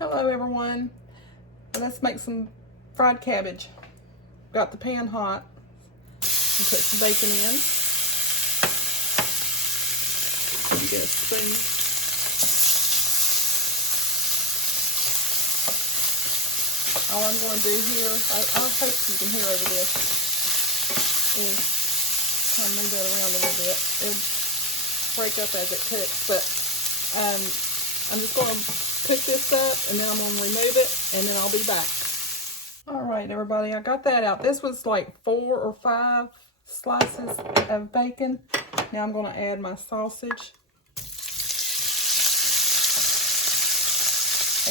Hello everyone. Let's make some fried cabbage. Got the pan hot and put some bacon in. Get a spoon. All I'm going to do here, I hope you can hear over this, is kind of move that around a little bit. It'll break up as it cooks, but I'm just going to cook this up and then I'm going to remove it and then I'll be back. Alright everybody, I got that out. This was like 4 or 5 slices of bacon. Now I'm going to add my sausage.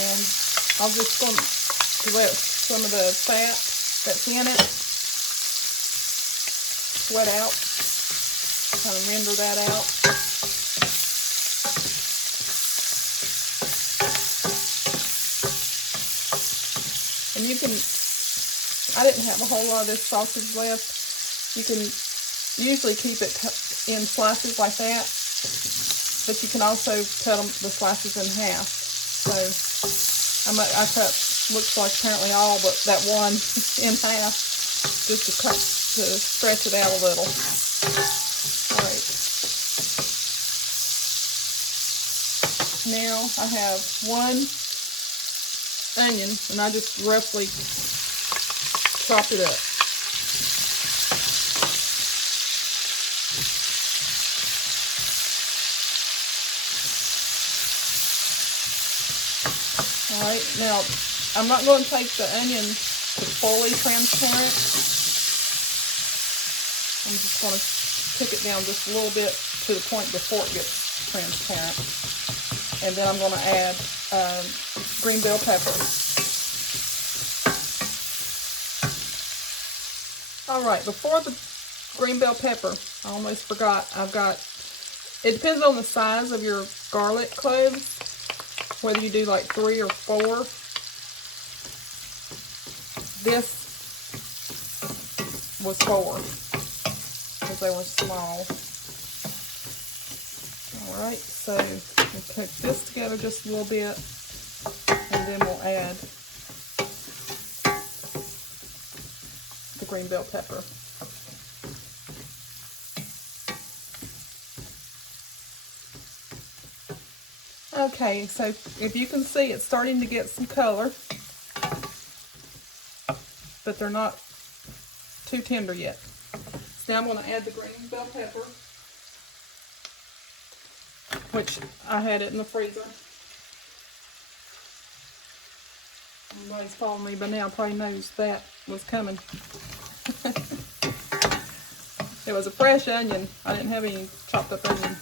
And I'm just going to let some of the fat that's in it sweat out. Kind of render that out. And you can, I didn't have a whole lot of this sausage left. You can usually keep it in slices like that, but you can also cut the slices in half. So I cut, looks like apparently all but that one in half, just to stretch it out a little. All right. Now I have 1 onion, and I just roughly chop it up. Alright, now I'm not going to take the onion to fully transparent. I'm just going to cook it down just a little bit to the point before it gets transparent. And then I'm going to add green bell pepper. Alright, before the green bell pepper, I almost forgot, it depends on the size of your garlic cloves, whether you do like 3 or 4. This was 4, because they were small. Alright, so we'll cook this together just a little bit, and then we'll add the green bell pepper. Okay, so if you can see, it's starting to get some color, but they're not too tender yet. So now I'm going to add the green bell pepper, which I had it in the freezer. Everybody's following me by now probably knows that was coming. It was a fresh onion. I didn't have any chopped up onion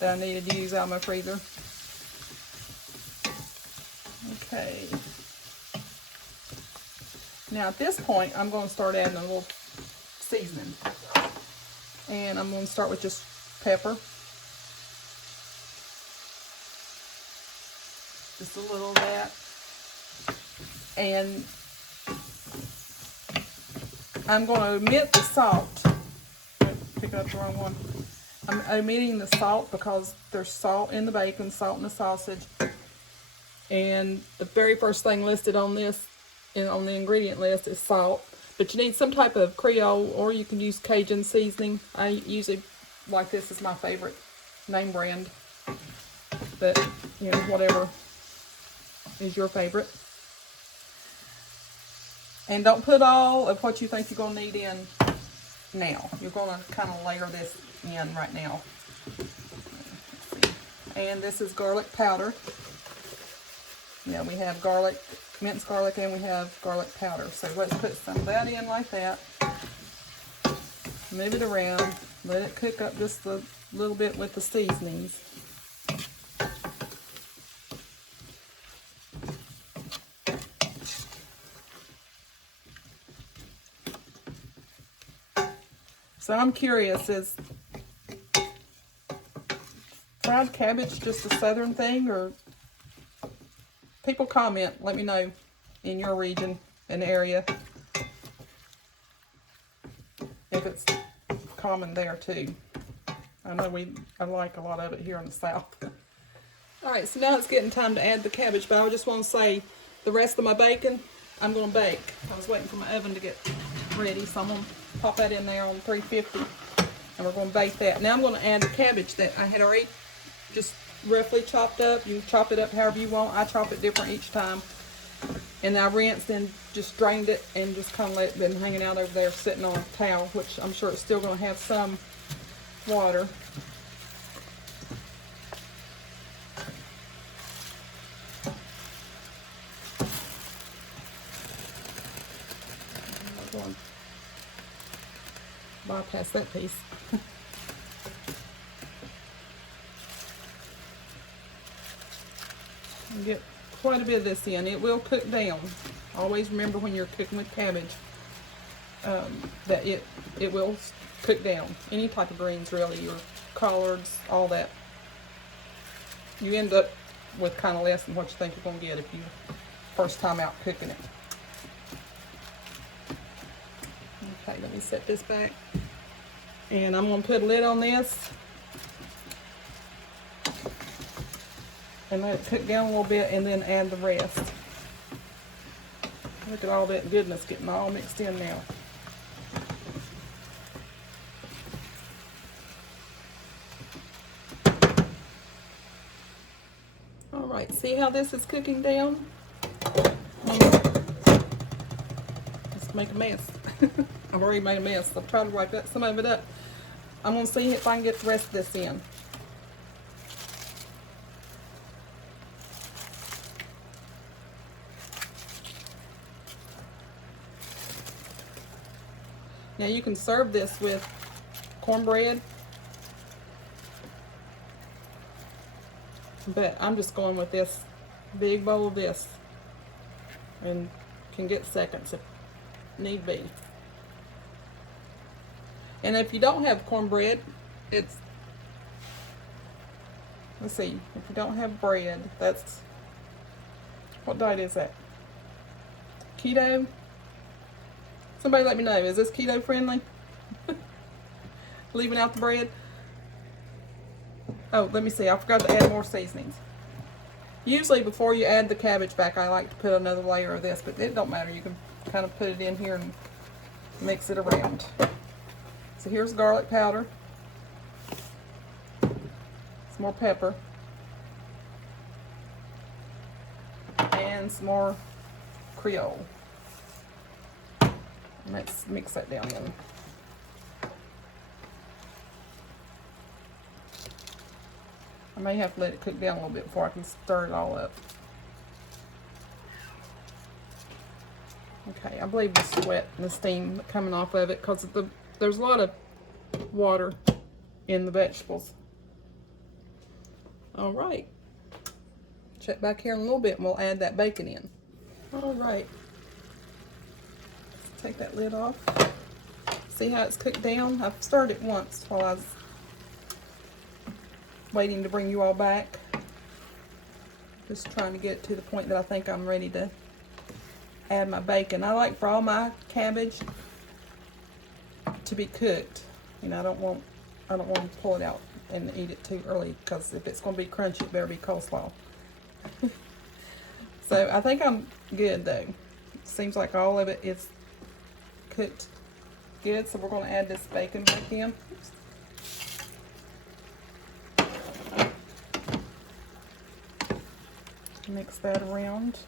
that I needed to use out of my freezer. Okay. Now at this point, I'm going to start adding a little seasoning. And I'm going to start with just pepper. Just a little of that. And I'm going to omit the salt. Pick up the wrong one. I'm omitting the salt because there's salt in the bacon, salt in the sausage. And the very first thing listed on this, on the ingredient list, is salt. But you need some type of Creole, or you can use Cajun seasoning. I usually like this as my favorite name brand. But, you know, whatever is your favorite. And don't put all of what you think you're going to need in now. You're going to kind of layer this in right now. And this is garlic powder. Yeah, we have garlic, minced garlic, and we have garlic powder. So let's put some of that in like that. Move it around. Let it cook up just a little bit with the seasonings. So I'm curious, is fried cabbage just a southern thing, or people comment, let me know in your region and area if it's common there too. I know I like a lot of it here in the South. Alright, so now it's getting time to add the cabbage, but I just want to say the rest of my bacon I'm going to bake. I was waiting for my oven to get ready, so I'm going to pop that in there on 350 and we're going to bake that. Now I'm going to add the cabbage that I had already just roughly chopped up. You chop it up however you want. I chop it different each time. And I rinsed and just drained it and just kind of let it been hanging out over there sitting on a towel, which I'm sure it's still going to have some water. I'm going to bypass that piece. And get quite a bit of this in. It will cook down. Always remember when you're cooking with cabbage that it will cook down. Any type of greens really, your collards, all that. You end up with kind of less than what you think you're going to get if you first time out cooking it. Okay, let me set this back. And I'm going to put a lid on this and let it cook down a little bit and then add the rest. Look at all that goodness getting all mixed in now. Alright, see how this is cooking down? Let's make a mess. I've already made a mess. I'll try to wipe some of it up. I'm going to see if I can get the rest of this in. Now you can serve this with cornbread, but I'm just going with this big bowl of this and can get seconds if need be. And if you don't have cornbread, let's see, if you don't have bread, that's, what diet is that? Keto? Somebody let me know, is this keto friendly? Leaving out the bread? Oh, let me see, I forgot to add more seasonings. Usually before you add the cabbage back, I like to put another layer of this, but it don't matter. You can kind of put it in here and mix it around. So here's garlic powder. Some more pepper. And some more Creole. And let's mix that down in. I may have to let it cook down a little bit before I can stir it all up. Okay, I believe the sweat and the steam coming off of it because there's a lot of water in the vegetables. All right. Check back here in a little bit and we'll add that bacon in. All right. Let's take that lid off. See how it's cooked down? I've stirred it once while I was waiting to bring you all back. Just trying to get to the point that I think I'm ready to add my bacon. I like for all my cabbage to be cooked. You know, I don't want to pull it out and eat it too early because if it's going to be crunchy, it better be coleslaw. So I think I'm good though. Seems like all of it is cooked good. So we're going to add this bacon back in. Mix that around.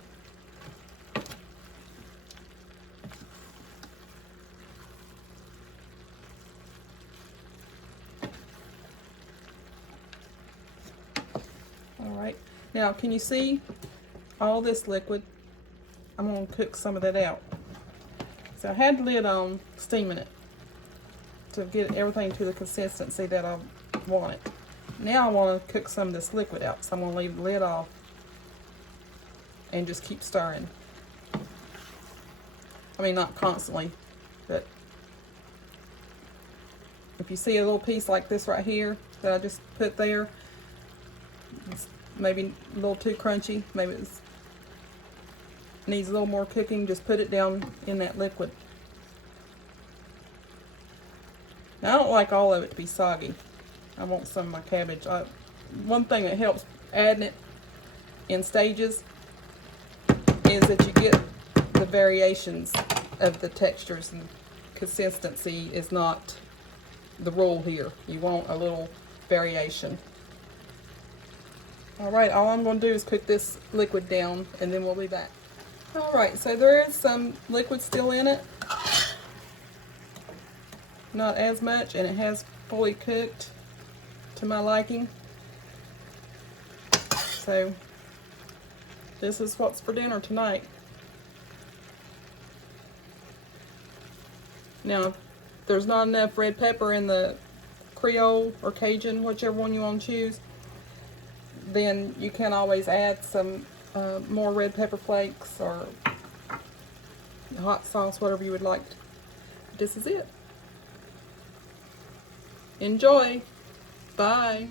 All right, now can you see all this liquid? I'm going to cook some of that out. So I had the lid on, steaming it to get everything to the consistency that I want it. Now I want to cook some of this liquid out, so I'm going to leave the lid off and just keep stirring. I mean, not constantly, but if you see a little piece like this right here that I just put there, it's maybe a little too crunchy, maybe it needs a little more cooking, just put it down in that liquid. Now I don't like all of it to be soggy. I want some of my cabbage. One thing that helps adding it in stages is that you get the variations of the textures, and consistency is not the rule here. You want a little variation. Alright, all I'm going to do is cook this liquid down and then we'll be back. Alright, so there is some liquid still in it. Not as much, and it has fully cooked to my liking. So this is what's for dinner tonight. Now, if there's not enough red pepper in the Creole or Cajun, whichever one you want to choose, then you can always add some more red pepper flakes or hot sauce, whatever you would like. This is it. Enjoy. Bye.